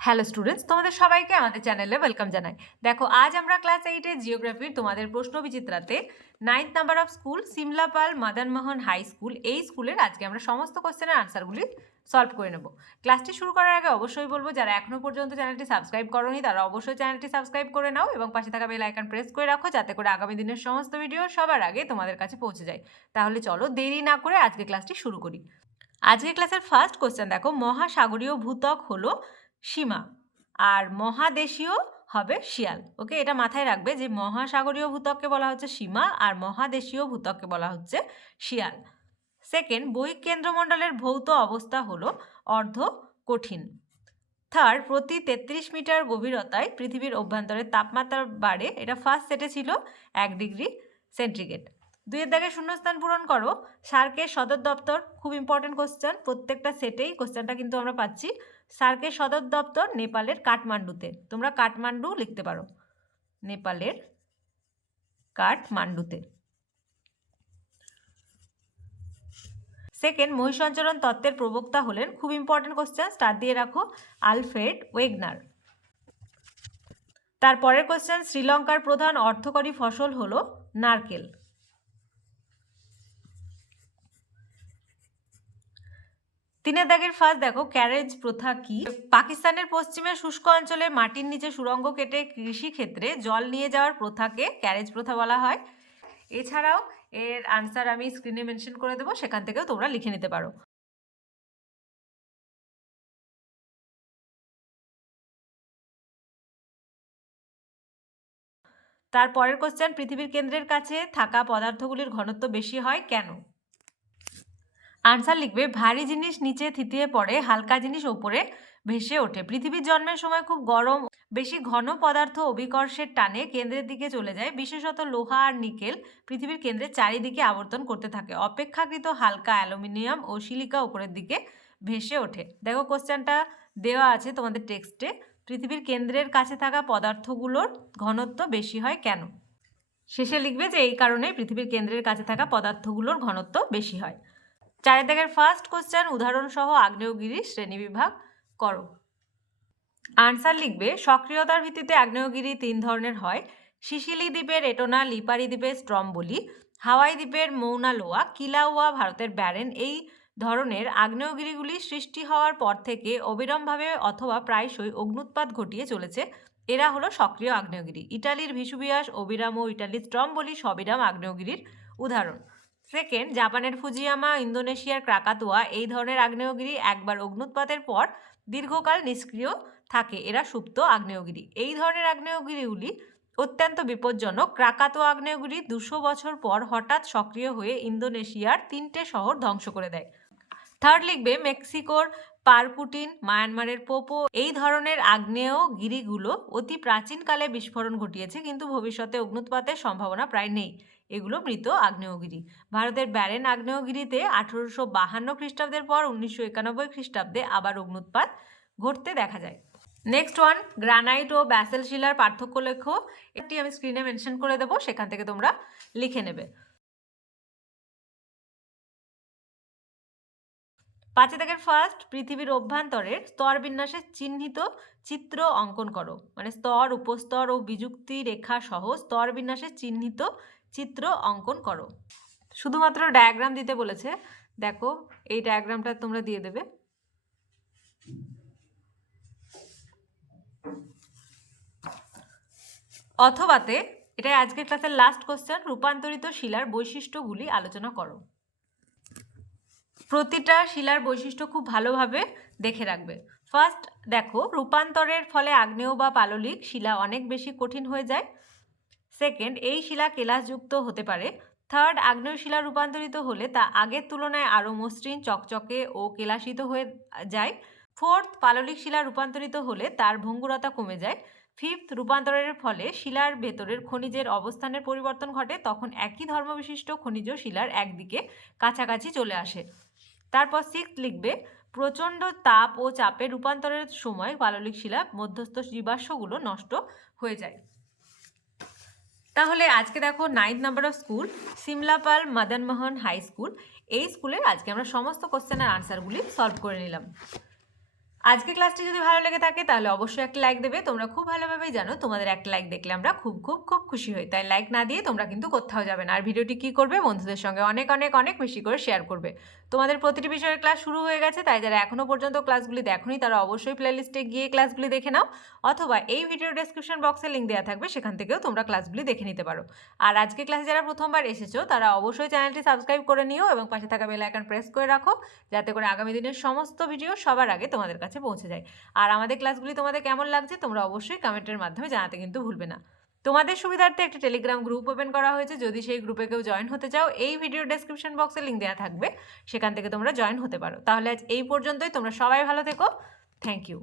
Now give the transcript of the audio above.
Hello students তোমাদের সবাইকে আমাদের চ্যানেলে ওয়েলকাম জানাই। দেখো, আজ আমরা ক্লাস এইটে জিওগ্রাফির তোমাদের প্রশ্ন বিচিত্রাতে ninth number of school Simlapal Madanmohan high school এই স্কুলের আজকে আমরা সমস্ত কোশ্চেনের আনসারগুলি সলভ করে নেব। ক্লাসটি শুরু করার আগে অবশ্যই বলব, যারা এখনও পর্যন্ত চ্যানেলটি সাবস্ক্রাইব করনি, তারা অবশ্যই চ্যানেলটি সাবস্ক্রাইব করে নাও এবং পাশে থাকা বেল আইকন প্রেস করে রাখো, যাতে করে আগামী দিনের সমস্ত ভিডিও সবার আগে তোমাদের কাছে পৌঁছে যায়। তাহলে চলো দেরি না করে আজকে ক্লাসটি শুরু করি। আজকে ক্লাসের ফার্স্ট কোশ্চেন দেখো, মহাসাগরীয় ভূত্বক হলো সীমা। আর মহাদেশীয় হবে শিয়াল। ওকে, এটা মাথায় রাখবে যে মহাসাগরীয় ভূত্বককে বলা হচ্ছে সীমা আর মহাদেশীয় ভূত্বককে বলা হচ্ছে শিয়াল। সেকেন্ড বহিঃকেন্দ্রমণ্ডলের ভৌত অবস্থা হলো অর্ধ কঠিন থার্ড প্রতি তেত্রিশ মিটার গভীরতায় পৃথিবীর অভ্যন্তরে তাপমাত্রা বাড়ে। এটা ফার্স্ট সেটে ছিল এক ডিগ্রি সেন্টিগ্রেড। দুইয়ের দাগে শূন্যস্থান পূরণ করো। সার্কের সদর দপ্তর, খুব ইম্পর্টেন্ট কোশ্চেন প্রত্যেকটা সেটেই কোশ্চেনটা কিন্তু আমরা পাচ্ছি। সার্কের সদর দপ্তর নেপালের কাঠমান্ডুতে। তোমরা কাঠমান্ডু লিখতে পারো। নেপালের কাঠমান্ডুতে। সেকেন্ড মহিষঞ্চরণ তত্ত্বের প্রবক্তা হলেন খুব ইম্পর্টেন্ট কোশ্চেন স্টার দিয়ে রাখো আলফ্রেড ওয়েগনার। তারপরের কোশ্চেন শ্রীলঙ্কার প্রধান অর্থকরী ফসল হলো নারকেল। তিনের দাগের ফার্স্ট দেখো ক্যারেজ প্রথা কি? পাকিস্তানের পশ্চিমে শুষ্ক অঞ্চলে মাটির নিচে সুড়ঙ্গ কেটে কৃষি ক্ষেত্রে জল নিয়ে যাওয়ার প্রথাকে ক্যারেজ প্রথা বলা হয়। এছাড়াও, এর আনসার আমি স্ক্রিনে মেনশন করে দেবো, সেখান থেকেও তোমরা লিখে নিতে পারো। তারপরের কোশ্চেন পৃথিবীর কেন্দ্রের কাছে থাকা পদার্থগুলির ঘনত্ব বেশি হয় কেন? আনসার লিখবে, ভারী জিনিস নিচে থিতিয়ে পড়ে, হালকা জিনিস ওপরে ভেসে ওঠে। পৃথিবীর জন্মের সময় খুব গরম, বেশি ঘন পদার্থ অভিকর্ষের টানে কেন্দ্রের দিকে চলে যায়। বিশেষত লোহা আর নিকেল পৃথিবীর কেন্দ্রের চারিদিকে আবর্তন করতে থাকে। অপেক্ষাকৃত হালকা অ্যালুমিনিয়াম ও সিলিকা উপরের দিকে ভেসে ওঠে। দেখো কোশ্চেনটা দেওয়া আছে তোমাদের টেক্সটে, পৃথিবীর কেন্দ্রের কাছে থাকা পদার্থগুলোর ঘনত্ব বেশি হয় কেন? শেষে লিখবে যে, এই কারণে পৃথিবীর কেন্দ্রের কাছে থাকা পদার্থগুলোর ঘনত্ব বেশি হয়। চারের দাগের ফার্স্ট কোশ্চেন উদাহরণসহ আগ্নেয়গিরি শ্রেণীবিভাগ করো। আনসার লিখবে, সক্রিয়তার ভিত্তিতে আগ্নেয়গিরি তিন ধরনের হয়। সিসিলি দ্বীপের এটোনা, লিপারি দ্বীপের স্ট্রম্বলি, হাওয়াই দ্বীপের মৌনালোয়া কিলাওয়া ভারতের ব্যারেন। এই ধরনের আগ্নেয়গিরিগুলি সৃষ্টি হওয়ার পর থেকে অবিরমভাবে অথবা প্রায়শই অগ্নুৎপাত ঘটিয়ে চলেছে। এরা হলো সক্রিয় আগ্নেয়গিরি। ইটালির ভিসুবিয়াস অবিরাম ও ইটালির স্ট্রম্বলি সবিরাম আগ্নেয়গিরির উদাহরণ। সেকেন্ড জাপানের ফুজিয়ামা ইন্দোনেশিয়ার ক্রাকাতুয়া এই ধরনের আগ্নেয়গিরি একবার অগ্নুৎপাতের পর দীর্ঘকাল নিষ্ক্রিয় থাকে। এরা সুপ্ত আগ্নেয়গিরি। এই ধরনের আগ্নেয়গিরিগুলি অত্যন্ত বিপজ্জনক। ক্রাকাতো আগ্নেয়গিরি দুশো বছর পর হঠাৎ সক্রিয় হয়ে ইন্দোনেশিয়ার তিনটে শহর ধ্বংস করে দেয়। থার্ড লিখবে মেক্সিকোর পারপুটিন, মায়ানমারের পোপো, এই ধরনের আগ্নেয়গিরিগুলো অতি প্রাচীনকালে বিস্ফোরণ ঘটিয়েছে, কিন্তু ভবিষ্যতে অগ্নুৎপাতের সম্ভাবনা প্রায় নেই। এগুলো মৃত আগ্নেয়গিরি ভারতের ব্যারেন আগ্নেয়গিরিতে আঠারোশো বাহান্ন খ্রিস্টাব্দের পর উনিশশো একানব্বই খ্রিস্টাব্দে আবার অগ্নুৎপাত ঘটতে দেখা যায়। নেক্সট ওয়ান গ্রানাইট ও ব্যাসেল শিলার পার্থক্য লেখো। একটি আমি স্ক্রিনে মেনশন করে দেবো, সেখান থেকে তোমরা লিখে নেবে। পাঁচে থেকে ফার্স্ট পৃথিবীর অভ্যন্তরের স্তর বিন্যাসের চিহ্নিত চিত্র অঙ্কন করো। মানে স্তর, উপস্তর ও বিযুক্তি রেখা সহ স্তর বিন্যাসের চিহ্নিত চিত্র অঙ্কন করো। শুধুমাত্র ডায়াগ্রাম দিতে বলেছে। দেখো, এই ডায়াগ্রামটা তোমরা দিয়ে দেবে। অথবাতে এটাই আজকের ক্লাসের লাস্ট কোশ্চেন রূপান্তরিত শিলার বৈশিষ্ট্যগুলি আলোচনা করো। প্রতিটা শিলার বৈশিষ্ট্য খুব ভালোভাবে দেখে রাখবে। ফার্স্ট দেখো, রূপান্তরের ফলে আগ্নেয় বা পাললিক শিলা অনেক বেশি কঠিন হয়ে যায়। সেকেন্ড এই শিলা কেলাসযুক্ত হতে পারে। থার্ড আগ্নেয় শিলা রূপান্তরিত হলে তা আগের তুলনায় আরও মসৃণ, চকচকে ও কেলাসিত হয়ে যায়। ফোর্থ পাললিক শিলা রূপান্তরিত হলে তার ভঙ্গুরতা কমে যায়। ফিফথ রূপান্তরের ফলে শিলার ভেতরের খনিজের অবস্থানের পরিবর্তন ঘটে। তখন একই ধর্মবিশিষ্ট খনিজ শিলার একদিকে কাছাকাছি চলে আসে। তারপর সিক্স লিখবে, প্রচণ্ড তাপ ও চাপে রূপান্তরের সময় পাললিক শিলা মধ্যস্থ জীবাশ্মগুলো নষ্ট হয়ে যায়। তাহলে আজকে দেখো ninth number of school Simlapal Madanmohan high school এই স্কুলের আজকে আমরা সমস্ত কোশ্চেনের আনসারগুলি সলভ করে নিলাম। আজকে ক্লাসটি যদি ভালো লেগে থাকে, তাহলে অবশ্যই একটা লাইক দেবে। তোমরা খুব ভালোভাবেই জানো, তোমাদের একটা লাইক দেখলে আমরা খুব খুব খুব খুশি হই। তাই লাইক না দিয়ে তোমরা কিন্তু কোথাও যাবে না। আর ভিডিওটি কী করবে? বন্ধুদের সঙ্গে অনেক অনেক অনেক বেশি করে শেয়ার করবে। তোমাদের প্রতিটি বিষয়ের ক্লাস শুরু হয়ে গেছে, তাই যারা এখনও পর্যন্ত ক্লাসগুলি দেখোনি, তারা অবশ্যই প্লেলিস্টে গিয়ে ক্লাসগুলি দেখে নাও। অথবা এই ভিডিও ডেসক্রিপশন বক্সে লিঙ্ক দেওয়া থাকবে, সেখান থেকেও তোমরা ক্লাসগুলি দেখে নিতে পারো। আর আজকে ক্লাসে যারা প্রথমবার এসেছ, তারা অবশ্যই চ্যানেলটি সাবস্ক্রাইব করে নিও এবং পাশে থাকা বেল আইকন প্রেস করে রাখো, যাতে করে আগামী দিনের সমস্ত ভিডিও সবার আগে তোমাদের কাছে পৌঁছে যায়। আর আমাদের ক্লাসগুলি তোমাদের কেমন লাগছে তোমরা অবশ্যই কমেন্টের মাধ্যমে জানাতে কিন্তু ভুলবে না। তোমাদের সুবিধার্থে একটা টেলিগ্রাম গ্রুপ ওপেন করা হয়েছে, যদি সেই গ্রুপে কেউ জয়েন হতে চাও, এই ভিডিও ডেসক্রিপশন বক্সে লিঙ্ক দেওয়া থাকবে। সেখান থেকে তোমরা জয়েন হতে পারো। তাহলে আজ এই পর্যন্তই, তোমরা সবাই ভালো থেকো। Thank you